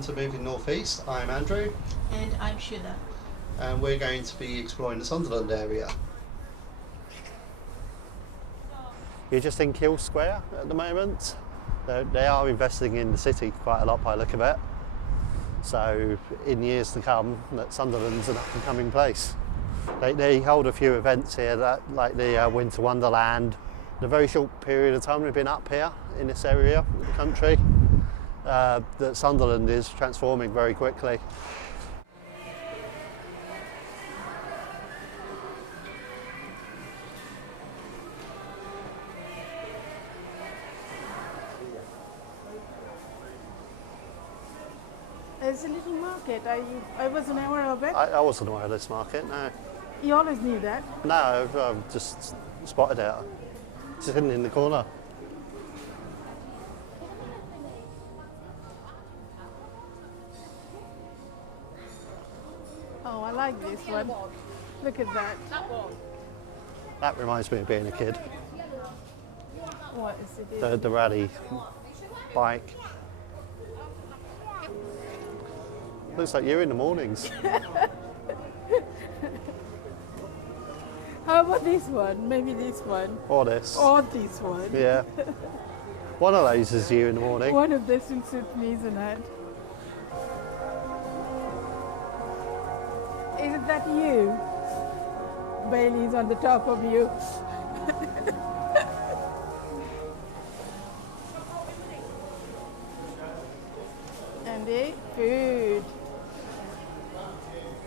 welcome to Moving North East. I'm Andrew. And I'm Sheila. And we're going to be exploring the Sunderland area. You're just in Kill Square at the moment. They are investing in the city quite a lot by the look of it. So in years to come, that Sunderland's an up and coming place. They hold a few events here, like the Winter Wonderland. In a very short period of time we've been up here in this area of the country. That Sunderland is transforming very quickly. There's a little market. I wasn't aware of it. I wasn't aware of this market, no. You always knew that? No, I've just spotted it. It's hidden in the corner. Oh, I like this one. Look at that. That reminds me of being a kid. What is it? The rally bike. Looks like you in the mornings. How about this one? Maybe this one. Or this. Or this one. Yeah. One of those is you in the morning. One of this will suit me, isn't it? Isn't that you? Bailey's on the top of you. Andy, food.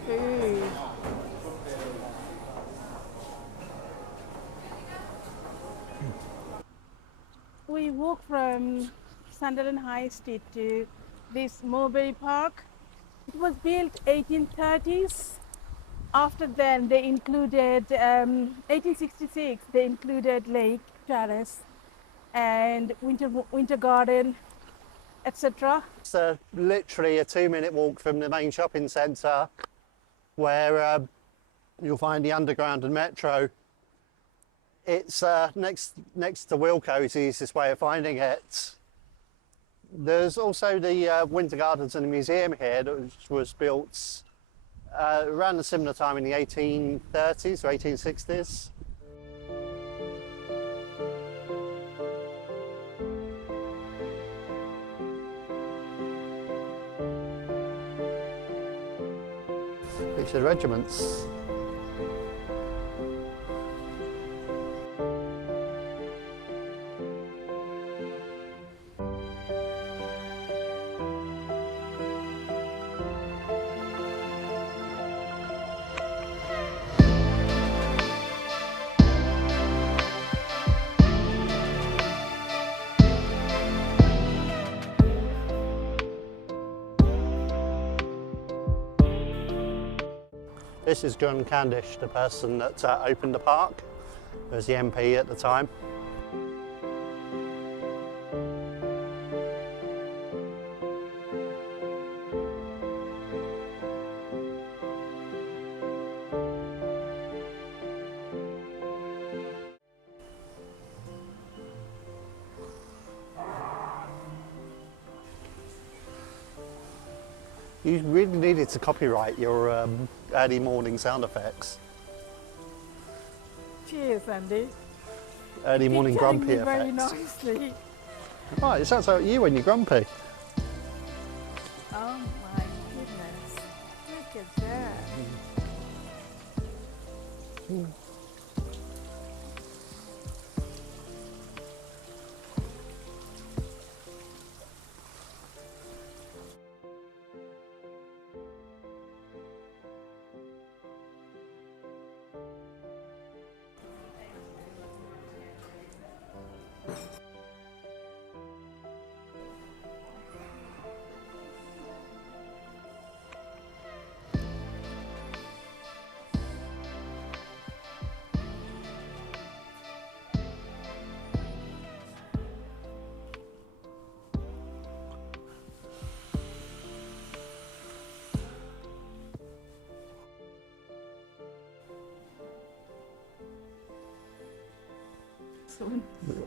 Food. We walk from Sunderland High Street to this Mowbray Park. It was built 1830s. After then, they included 1866. They included Lake Terrace and Winter Garden, etc. It's literally a 2-minute walk from the main shopping centre, where you'll find the Underground and Metro. It's next to Wilko is the easiest way of finding it. There's also the Winter Gardens and the museum here, which was built around a similar time in the 1830s or 1860s. Picture the regiments. This is John Candish, the person that opened the park. He was the MP at the time. You really needed to copyright your early morning sound effects. Cheers, Andy. Early morning grumpy effects. Very nicely. Right, it sounds like you when you're grumpy. Oh my goodness. Look at that.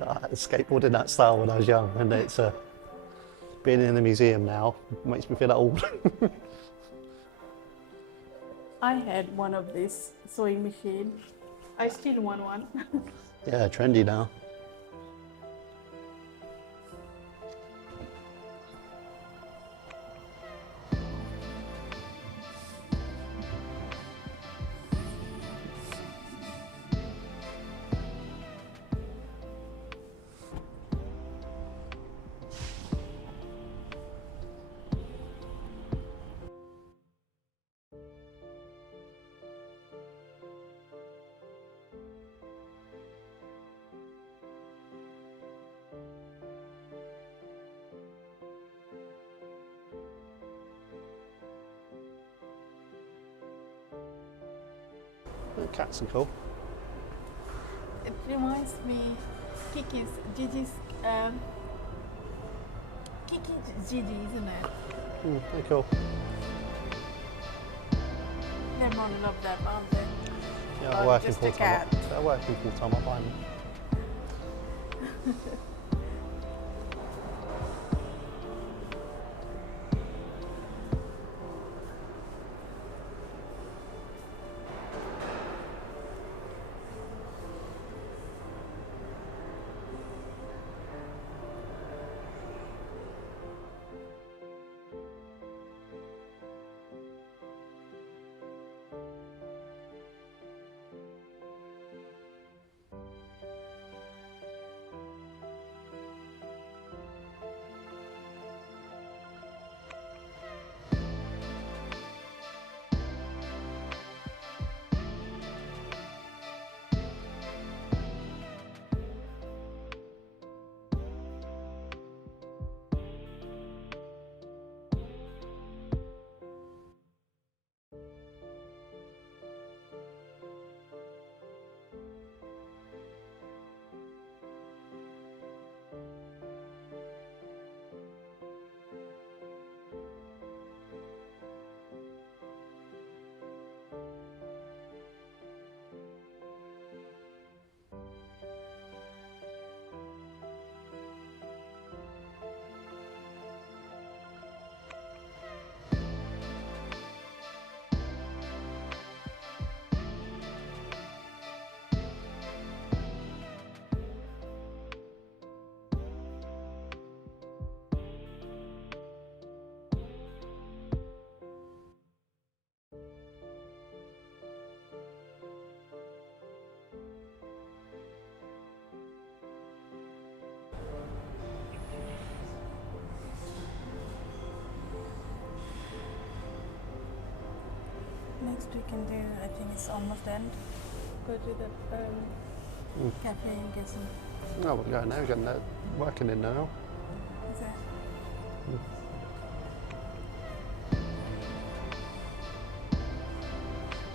I skateboarded in that style when I was young, and it's a being in a museum now makes me feel old. I had one of these sewing machine. I still want one. Yeah, trendy now. The cats are cool. It reminds me Kiki's Gigi's Kiki Gigi, isn't it? They're cool. Everyone love them, aren't they? Yeah, Or they're working just a full time. cat. They're working full time. I buy them. Next we can do, I think it's almost end. Go to the cafe and get some. No, we're going now. We're getting that working in now. Is that?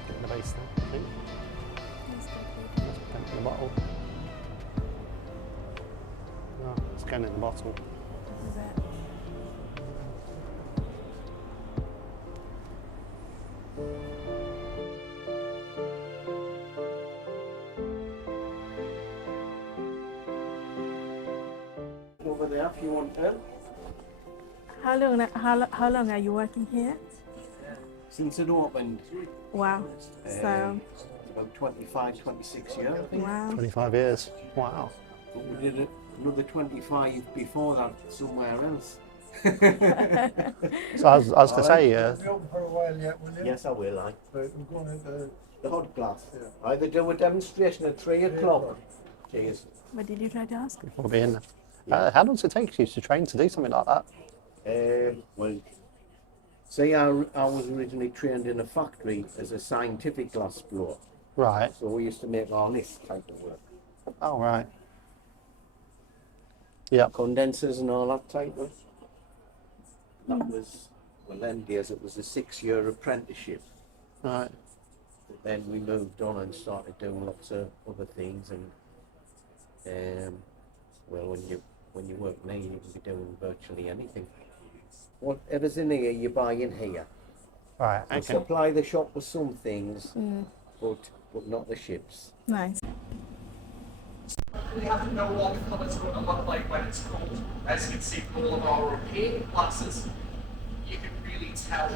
Getting the base now, I think. Let's go to That's empty the bottle. No, it's going in the bottle. Is that? Over there if you want to. How long are you working here? Since it opened, Wow. So about 25, 26 years, I think. wow. 25 years. Wow. But we did another 25 before that somewhere else. So I was going to say, Be open for a while yet, will you? Yes, I will. But we're going into The hot glass. Yeah. Either do a demonstration at 3 o'clock. Cheers. What did you try to ask? we'll be in. How long does it take you to train to do something like that? Well, see, I was originally trained in a factory as a scientific glass blower. Right. So we used to make all this type of work. Oh, right. Yep. Condensers and all that type of. That was, well, then days it was a 6-year apprenticeship. Right. But then we moved on and started doing lots of other things, and well, when you work now, you can be doing virtually anything. Whatever's in here, you buy in here. Right. I Okay. supply the shop with some things, but not the ships. Nice. really have to know what the colour's going to look like when it's cold. As you can see from all of our opaque glasses, you can really tell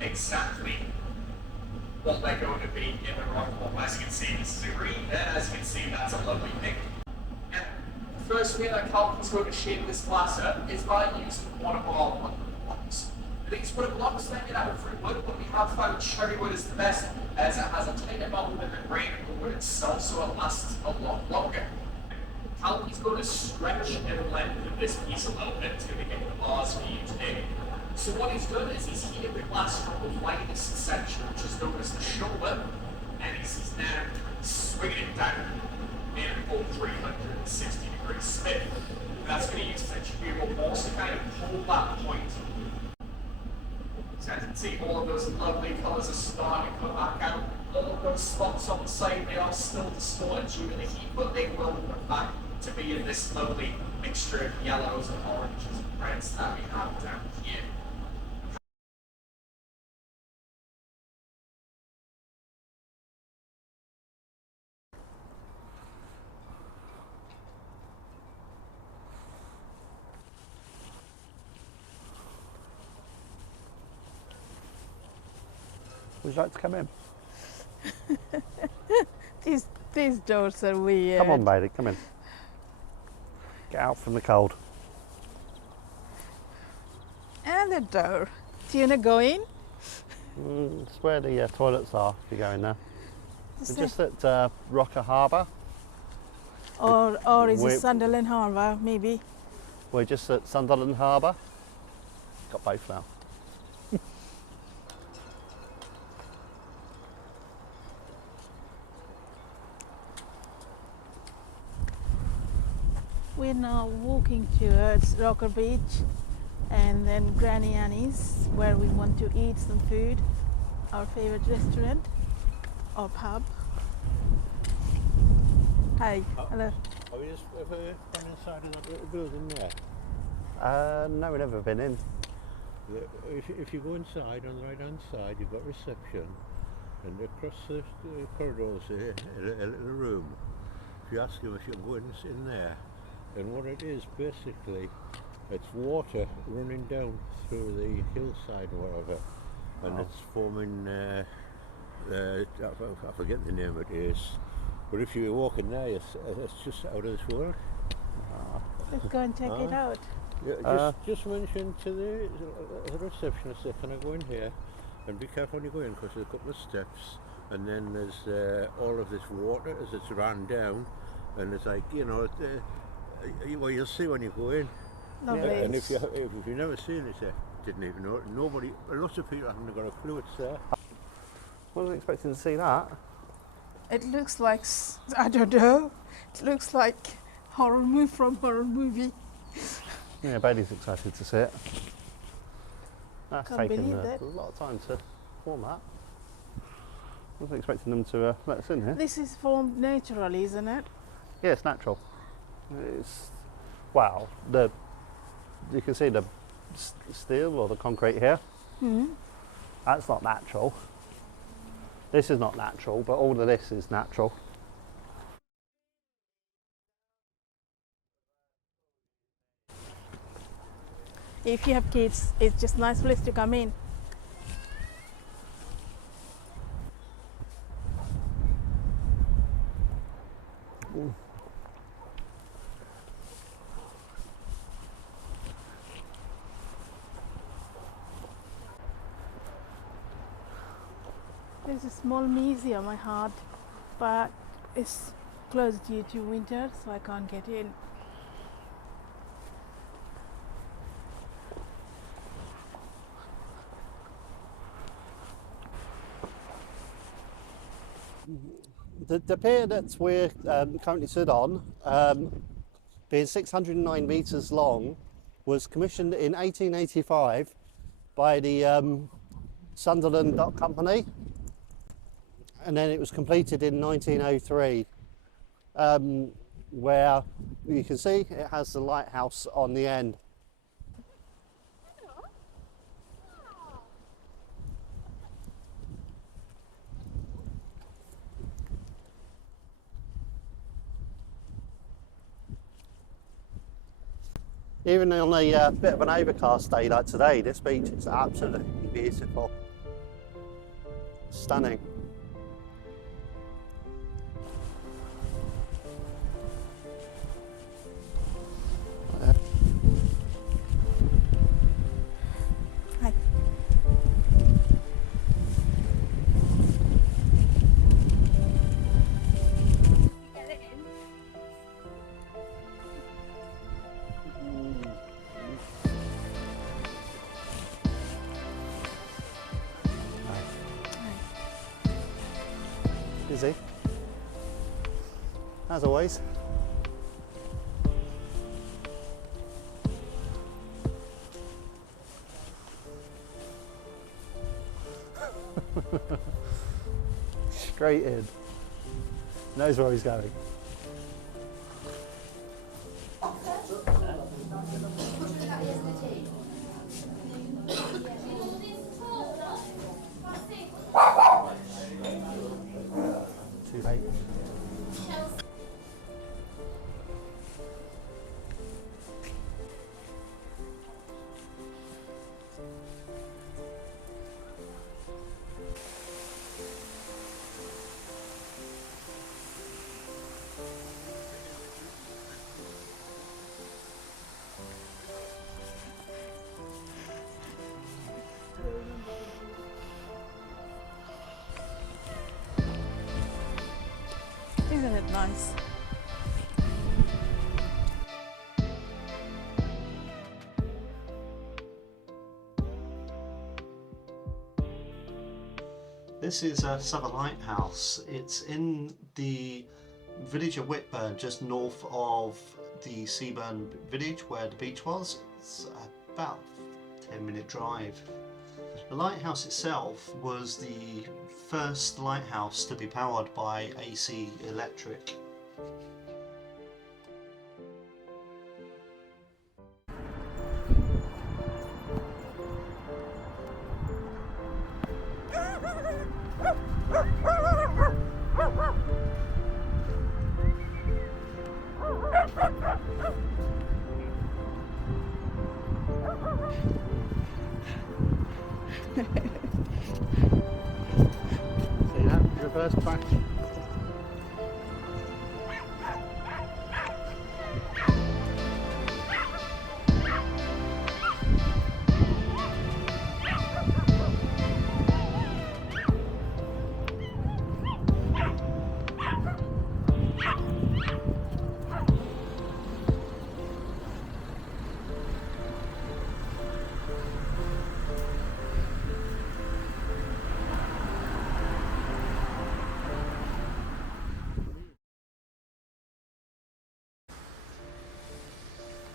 exactly what they're going to be in the rock form. As you can see, this is a green, and as you can see, that's a lovely pink. And the first way that Calvin's going to shape this glass up is by using one of our wood blocks. These wood blocks are made out of fruit wood, but we have found cherry wood is the best, as it has a tight amount within the grain of the wood itself, so it lasts a lot longer. Calvin's going to stretch the length of this piece a little bit to get the bars for you today. So what he's done is he's heated the glass from the widest section, which is known as the shoulder, and he's now swinging it down in a full 360 degree spin. And that's going to use centrifugal force to kind of pull that point. So as you can see, all of those lovely colours are starting to come back out. All of those spots on the side, they are still distorted due to the heat, but they will come back to be in this lovely mixture of yellows and oranges and reds that we have down here. Would you like to come in? These doors are weird. Come on, baby, come in. Get out from the cold. And the door. Do you want to go in? It's where the toilets are if you go in there. Is We're just at Roker Harbour. or is We're- it Sunderland Harbour, maybe? We're just at Sunderland Harbour. Got both now. We're now walking towards Roker Beach and then Granny Annie's, where we want to eat some food, our favourite restaurant or pub. Hi, hello. Have you just ever gone inside of that little building there? No, we've never been in. If you go inside, on the right hand side, you've got reception, and across the corridors here, a little room. If you ask them if you can go in there, and what it is basically, it's water running down through the hillside or whatever, and it's forming, I forget the name it is, but if you walk in there, it's just out of this world. Let's go and check it out. Yeah, just mention to the receptionist that can I go in here, and be careful when you go in because there's a couple of steps, and then there's all of this water as it's ran down, and it's like, you know, well, you'll see when you go in. Lovely. And if you've never seen it, didn't even know it. Nobody, lots of people haven't got a clue it's there. Wasn't expecting to see that. It looks like, I don't know, it looks like horror movie. Yeah, Bailey's excited to see it. That's Can't taken believe that. a lot of time to form that. Wasn't expecting them to let us in here. This is formed naturally, isn't it? Yeah, it's natural. It's, wow, you can see the steel or the concrete here. Hmm. That's not natural. This is not natural, but all of this is natural. If you have kids, it's just a nice place to come in. There's a small museum I had, but it's closed due to winter, so I can't get in. The pier that we're currently stood on, being 609 metres long, was commissioned in 1885 by the Sunderland Dock Company, and then it was completed in 1903, where you can see it has the lighthouse on the end. Even on a bit of an overcast day like today, this beach is absolutely beautiful. Stunning. Hi. Busy, as always. Straight in. Knows where he's going. Too late. Isn't it nice? This is Souter Lighthouse. It's in the village of Whitburn, just north of the Seaburn village where the beach was. It's about a 10-minute drive. The lighthouse itself was the first lighthouse to be powered by AC electric. See that? Reverse back.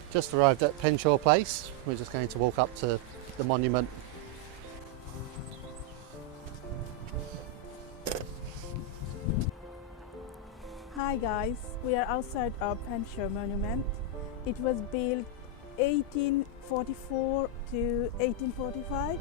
Just arrived at Penshaw Place. We're just going to walk up to the monument. Hi guys, we are outside of Penshaw Monument. It was built 1844 to 1845.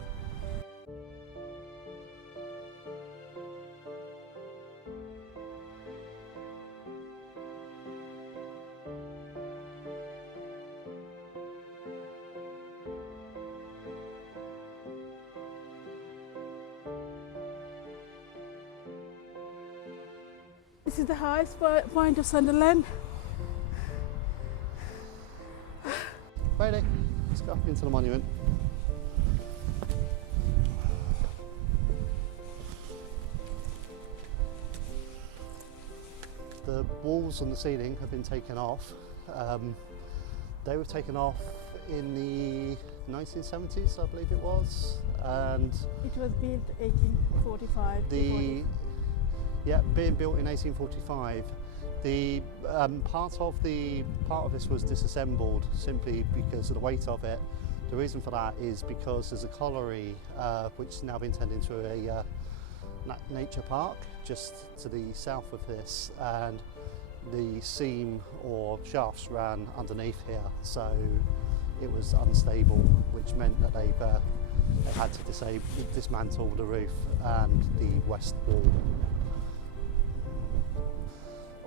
This is the highest point of Sunderland. Ready? Let's go up into the monument. The walls on the ceiling have been taken off. They were taken off in the 1970s, I believe it was, and It was built 1845 to 40. yeah, being built in 1845. The part of this was disassembled simply because of the weight of it. The reason for that is because there's a colliery which has now been turned into a nature park just to the south of this, and the seam or shafts ran underneath here, so it was unstable, which meant that they had to dismantle the roof and the west wall.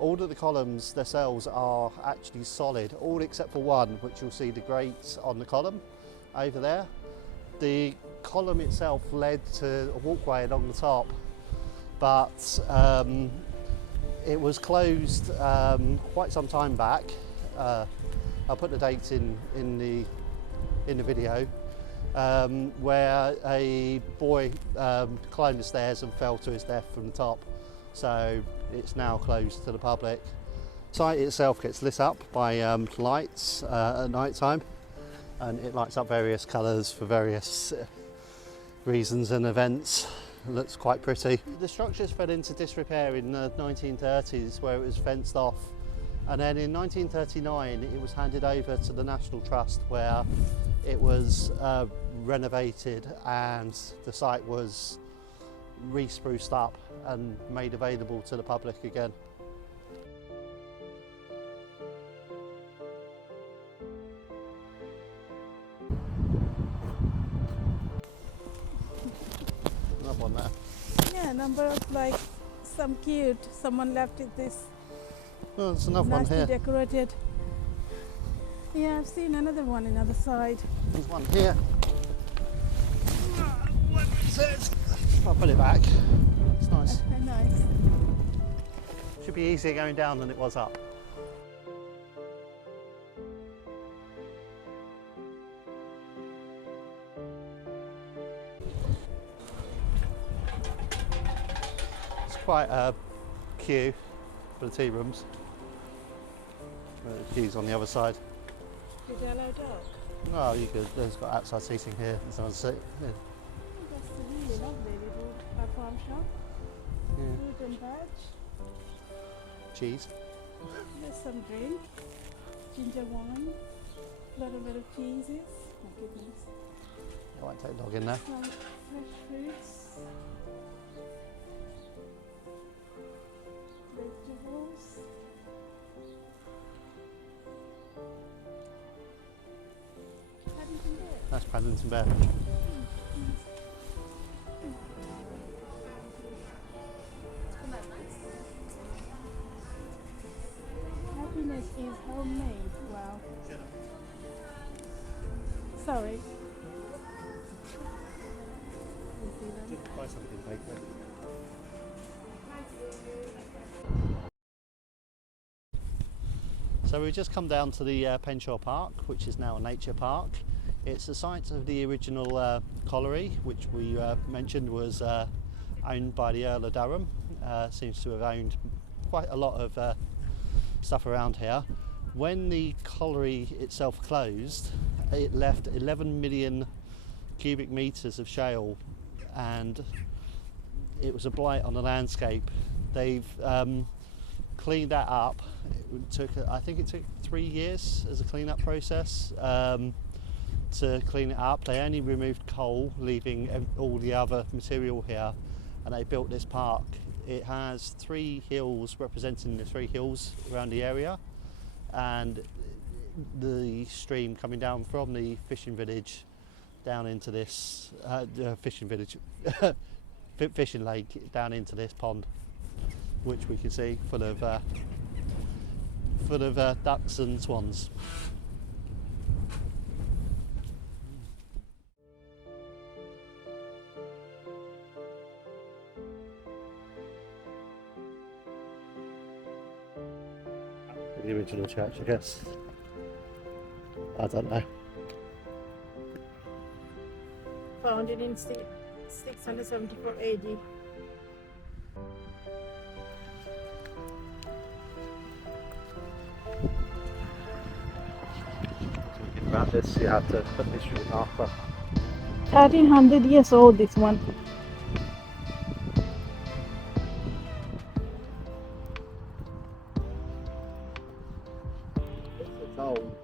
All of the columns themselves are actually solid, all except for one, which you'll see the grates on the column over there. The column itself led to a walkway along the top, but it was closed quite some time back. I'll put the dates in the video, where a boy climbed the stairs and fell to his death from the top. So it's now closed to the public. The site itself gets lit up by lights at night time, and it lights up various colours for various reasons and events. It looks quite pretty. The structures fell into disrepair in the 1930s, where it was fenced off, and then in 1939 it was handed over to the National Trust, where it was renovated and the site was re-spruced up and made available to the public again. Another one there. Yeah, number of like some cute. Someone left it this Oh, there's another one nicely here. decorated. Yeah, I've seen another one on the other side. There's one here. I'll put it back. It's nice. Nice. Should be easier going down than it was up. It's quite a queue for the tea rooms. The queue's on the other side. Did you allow dog? Oh, you could. There's got outside seating here. There's another seat. Yeah. That's a really lovely little farm shop. Yeah. Fruit and veg. Cheese. There's some drink. Ginger wine. A lot of little cheeses. My goodness. I won't take dog in there. Some fresh fruits. Vegetables. Harrington Park. That's Paddington Bear. Happiness is homemade. Wow. Sorry. New Zealand. Buy something, take it. So we've just come down to the Penshaw Park, which is now a nature park. It's the site of the original colliery, which we mentioned was owned by the Earl of Durham. Seems to have owned quite a lot of stuff around here. When the colliery itself closed, it left 11 million cubic metres of shale, and it was a blight on the landscape. They've cleaned that up. I think it took 3 years as a clean-up process to clean it up. They only removed coal, leaving all the other material here, and they built this park. It has 3 hills representing the 3 hills around the area, and the stream coming down from the fishing village down into this fishing lake down into this pond, which we can see full of ducks and swans. The original church, I guess. I don't know. Founded in 674 AD. Thinking about this, you have to put this route after. 1300 years old, this one. It's old.